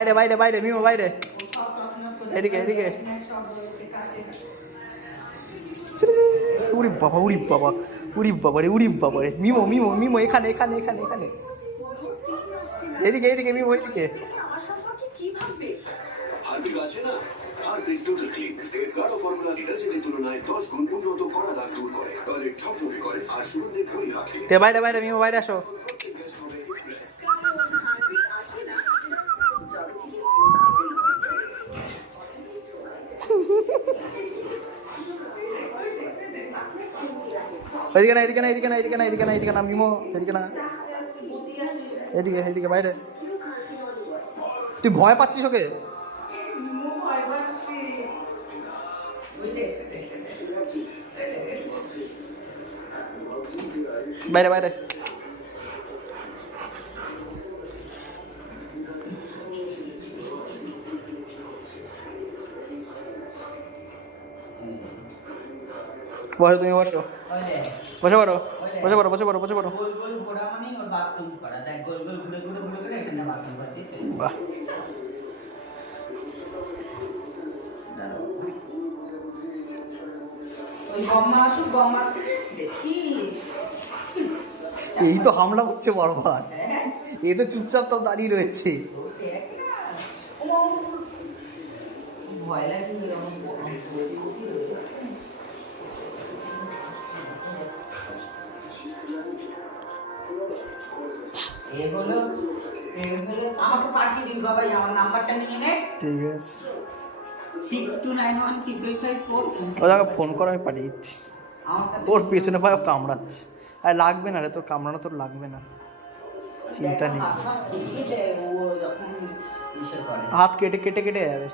বাইরে বাইরে বাইরে মিমো বাইরে, এদিকে এদিকে। উড়ি বাবা উড়ি বাবা উড়ি বাবা রে উড়ি বাবা রে। মিমো মিমো মিমো এখানে এখানে এখানে এখানে, এদিকে এদিকে মিমো এদিকে। বাইরে বাইরে মিমো বাইরে আসো। এদিকে না এদিকে না এদিকে না এদিকে না এদিকে না এদিকে না মিমো এদিকে না, এদিকে এদিকে বাইরে। তুই ভয় পাচ্ছিস ওকে? বাইরে বাইরে। বসো তুমি বসো, বসে পড়ো বসে পড়ো বসে পড়ো বসে পড়ো। বাহ এই তো হামলা হচ্ছে বারবার, এই তো চুপচাপ তো দাঁড়িয়ে রয়েছে। আমাকে পাঠিয়ে দিন বাবা, আমার নাম্বারটা নিয়ে নে। ঠিক আছে 62915554। ও যাকে ফোন করা আমি পাঠিয়ে দিচ্ছি। ওর পেছনে পায়ে কামড়াচ্ছে, আর লাগবে না রে, তোর কামড়ানো তোর লাগবে না, চিন্তা নেই। হাত কেটে কেটে কেটে যাবে,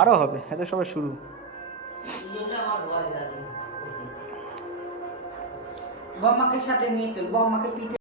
আরো হবে, এত সবাই শুরু। বম্মাকে সাথে নিয়ে চল, বম্মাকে পিঠে